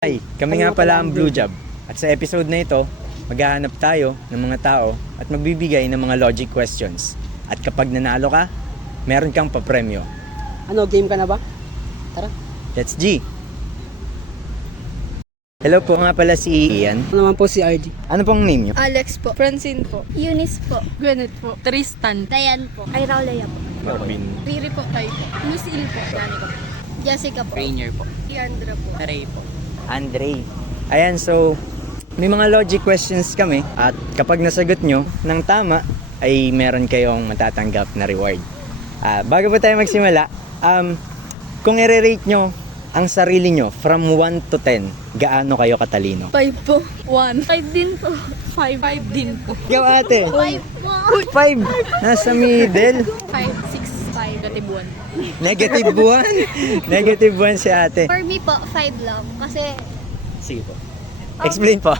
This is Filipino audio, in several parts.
Hi, kami nga pala ang Blue Job. At sa episode na ito, maghahanap tayo ng mga tao at magbibigay ng mga logic questions. At kapag nanalo ka, meron kang papremyo. Ano, game ka na ba? Tara. Let's G! Hello po nga pala si Ian. Ano naman po si RG? Ano pong name nyo? Alex po. Francine po. Eunice po. Gwyneth po. Tristan. Diane po. Airaulaya po. Robin. Riri po. Tay po. Lucille po. Danica po. Jessica po. Rainier po. Tiandra po. Ray po. Andre. Ayan, so may mga logic questions kami at kapag nasagot nyo ng tama ay meron kayong matatanggap na reward. Bago pa tayo magsimula, kung i-rate nyo ang sarili nyo from 1 to 10, gaano kayo katalino? 5 po. 1. 5 din po. 5. 5 din po. Ikaw ate? 5 po. 5. Nasa middle. 5, 6, 5. Negative 1. Negative 1. Negative 1 si ate. For me po, 5 lang. Kasi, Sige po. Explain po.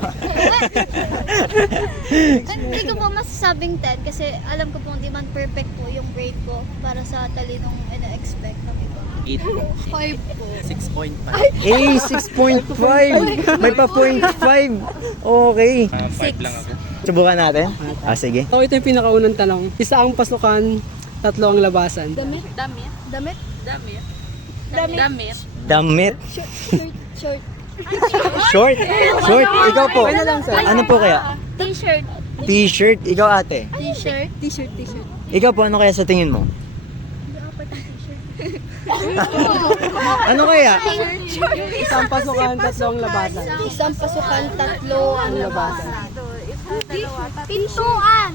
hindi ko po masasabing 10 kasi alam ko po hindi man perfect po yung grade ko para sa talinong ina-expect ng iba. 8 po. 5 po. 6.5. Eh, 6.5. May pa 0.5. Okay. 5 lang ako. Subukan natin. Sige. So, ito yung pinakaunang tanong. Isa ang pasukan, 3 ang labasan. Damit. Damit. Damit. Damit. Damit. Damit. Short. Short. Short. Ikaw po. Ano po kaya? T-shirt. T-shirt. Ikaw ate. T-shirt. T-shirt. T-shirt. Ikaw po, ano kaya sa tingin mo? Ano kaya? Isang pasukan, 3 ang labasan. Isang pasukan, 3 ang labasan. Pintuan.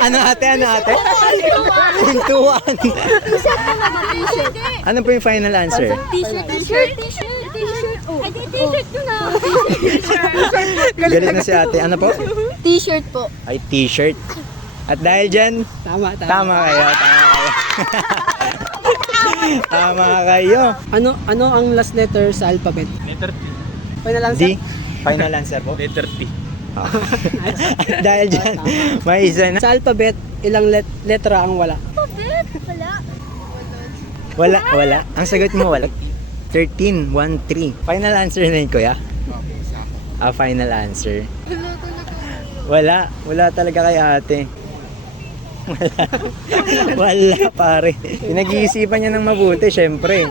Ano ate? Ano ate? Pintuan. Ano po yung final answer? T-shirt. T-shirt. T-shirt. T-shirt. Ay, t-shirt ko na. Galit na si ate. Ano po? T-shirt po. Ay, t-shirt. At dahil dyan, Tama. tama kayo. Tama kayo. Ano ang last letter sa alphabet? Letter Final answer? D. Final answer po. Letter T. At dahil dyan, may isa na. Sa alphabet, ilang letra ang wala? Pabit. Wala, Wala. wala. Ang sagot mo, wala. 13, 1, 3. Final answer na yun, kuya? Final answer. Wala. Wala talaga kay ate. Wala. Wala, pare. Pinag-iisipan niya ng mabuti, syempre.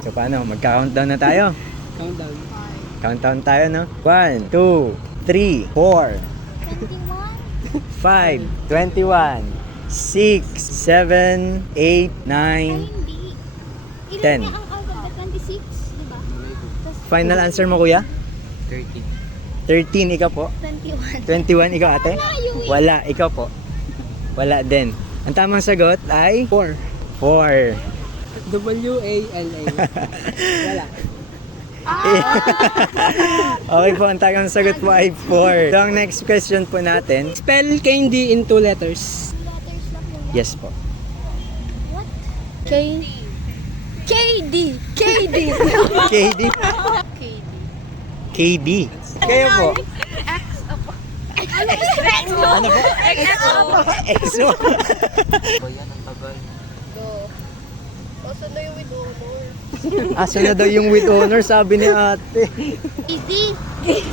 So, paano? Mag-countdown na tayo. Countdown. Countdown tayo, no? 1, 2, 3, 4, 5, 21, 6, 7, 8, 9, 10. Ilan ang alphabet? 26, di ba? Final answer mo, kuya? 13. 13, ikaw po. 21. 21, ikaw ate? Wala, ikaw po. Wala din. Ang tamang sagot ay 4. 4. W-A-L-A. Wala. Okay po, ang tamang sagot po ay 4. So, ang next question po natin, Spell candy in 2 letters. Letters lang po. yes po. What? K. KD. KD. KD? KD. Kayo po. Ano po? EXO. Sunod yung with honor. Aso na daw yung with honor, sabi ni ate. KD.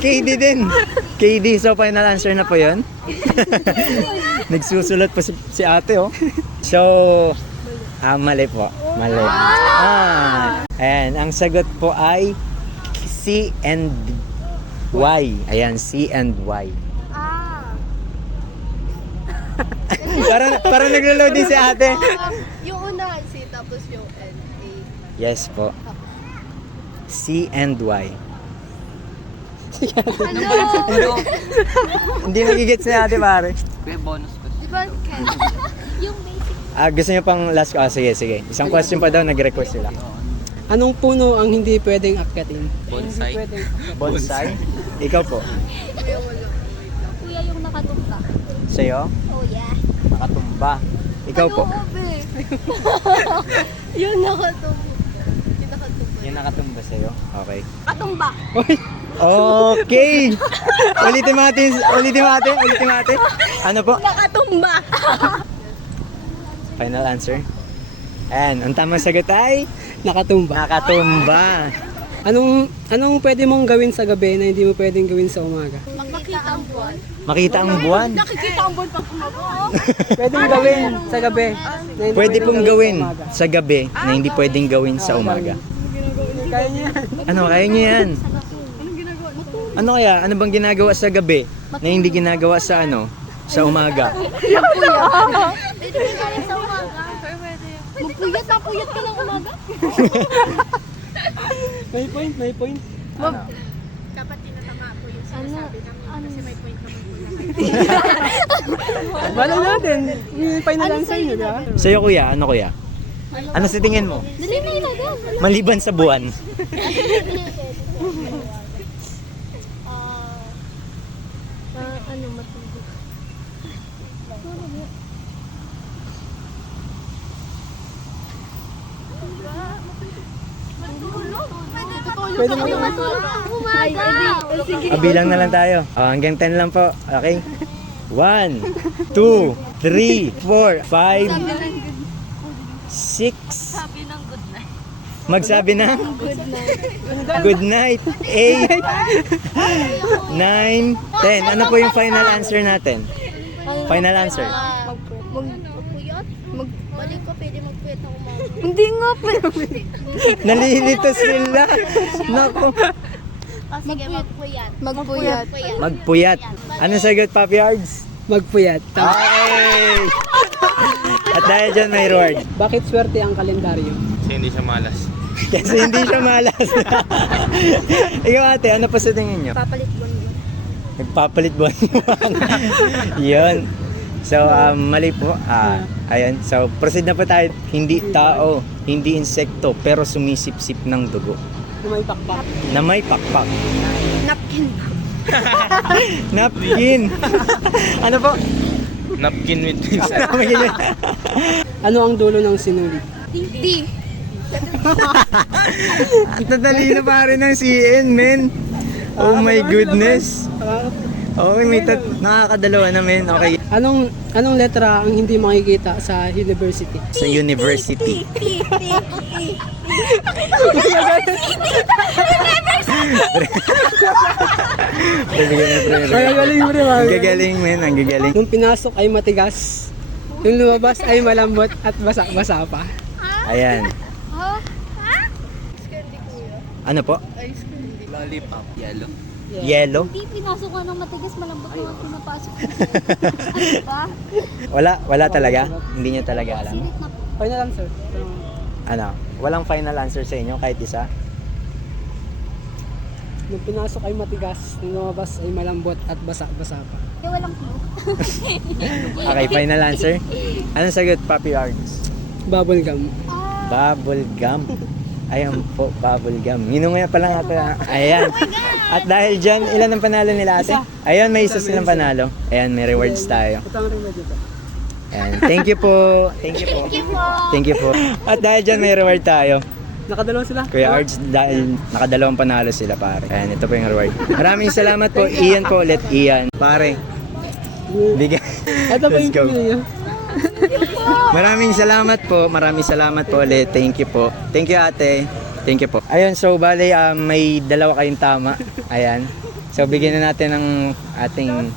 KD din. KD, so final answer na po yun. Nagsusulat pa si ate, oh. So, mali po. Mali. Ayan, ang sagot po ay C and Y. Ayan, C and Y. Parang naglo-load din si ate. Yung una, C, tapos yung N, A. Yes po. C and Y. Ano? Hindi nagigits ni ate, pare. May bonus ko. Di ba, Ken? Yung basic. Gusto niyo pang last? Sige. Isang question pa daw, nag-request sila. Anong puno ang hindi pwedeng akyatin? Bonsai. Bonsai? Ikaw po. Kuya yung nakatumba. Sa'yo? Oh yeah. Nakatumba. Ikaw po. Yung nakatumba. Yung nakatumba. Yung nakatumba sa'yo? Okay. Katumba. Okay! Ulitin natin. Ano po? Nakatumba. Final answer? And ang tamang sagot ay Nakatumba. nakatumba. Anong pwede mong gawin sa gabi na hindi mo pwedeng gawin sa umaga? Makita ang buwan. Makita ang buwan. Nakikita ang buwan pag umaga. Pwedeng gawin sa gabi. na hindi Pwede pwedeng pong sa gawin umaga. sa gabi na hindi pwedeng gawin sa umaga. Kaya niya yan. Ano, kaya niyo yan? Ano kaya? Ano bang ginagawa sa gabi na hindi ginagawa sa ano? Sa umaga? Pwede rin galing sa umaga. Magpuyat na puyat ka ng umaga. May point. Ano? Dapat tinatama po yung sinasabi namin kasi may point naman po yan. Wala natin. Yung final answer niyo, di ba? Sa'yo kuya, ano kuya? Ano sa tingin mo? Dali na yun agad. Maliban sa buwan. Ano matulog? Pwede mo Umaga. Kabilang na lang tayo. Oh, hanggang 10 lang po. Okay? 1, 2, 3, 4, 5, 6. Magsabi ng good night. 8, 9, 10. Ano po yung final answer natin? Final answer. Magpuyat? Balik ko, pwede magpuyat na umaga. Hindi nga po. Nalilito sila. Naku. Sige, magpuyat. Magpuyat. Magpuyat. Anong sagot, Papi Ards? Magpuyat. Okay! At dahil dyan may reward. Bakit swerte ang kalendaryo? Kasi hindi siya malas. Ikaw ate, ano pa sa tingin nyo? Papalit buwan. Nagpapalit buwan-buwan. Yun. So, mali po. Ayan. So, proceed na po tayo. Hindi tao, hindi insekto, pero sumisip-sip ng dugo. Na may pakpak. Na may pakpak. Napkin. Napkin. Ano po? Napkin with twins. Ano ang dulo ng sinuli? D. Ang tatalino pa rin ng CN, men. Oh my goodness. Okay, nakakadalawa na, men. Okay. Anong letra ang hindi makikita sa university? Sa university. Magagaling mo rin, Ang gagaling, men. Ang gagaling. Nung pinasok ay matigas, nung lumabas ay malambot at basa-basa pa. Ayan. Ano po? Lollipop. Yellow. Yellow? Hindi pinasok ko ng matigas, malambot naman pinapasok ko. Ano ba? Wala talaga? Hindi niya talaga alam. Sirit na po. Final answer. Ano? Walang final answer sa inyo kahit isa? Nung pinasok ay matigas, nung lumabas ay malambot at basa-basa pa. Walang clue. Okay, final answer. Anong sagot, Papi Ards? Bubble gum. Bubble gum. Ayan po, bubble gum. Minunguya pa lang ate. Ayan. At dahil dyan, ilan ang panalo nila ate? Ayun, may isa silang panalo. Ayan, may rewards tayo. Ito ang remedyo ko. Ayan. Thank you po. Thank you po. Thank you po. At dahil dyan, may reward tayo. Nakadalawa sila? Kuya Ards, dahil nakadalawang panalo sila pare. Ayan, ito po yung reward. Maraming salamat po. Ian po ulit. Ian. Pare. Bigyan. Ito pa Let's yung go. pinili niyo. Maraming salamat po. Maraming salamat po ulit. Thank you po. Thank you ate. Thank you po. Ayun, so bale may dalawa kayong tama. Ayan. So bigyan na natin ng ating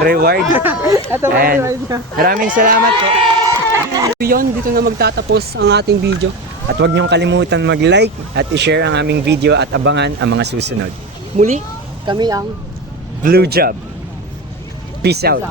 reward. Ito pa Ayan. yung reward niya. Maraming salamat po. Yun, dito na magtatapos ang ating video. At huwag niyong kalimutan mag-like at i-share ang aming video at abangan ang mga susunod. Muli, kami ang Blue Job. Peace out.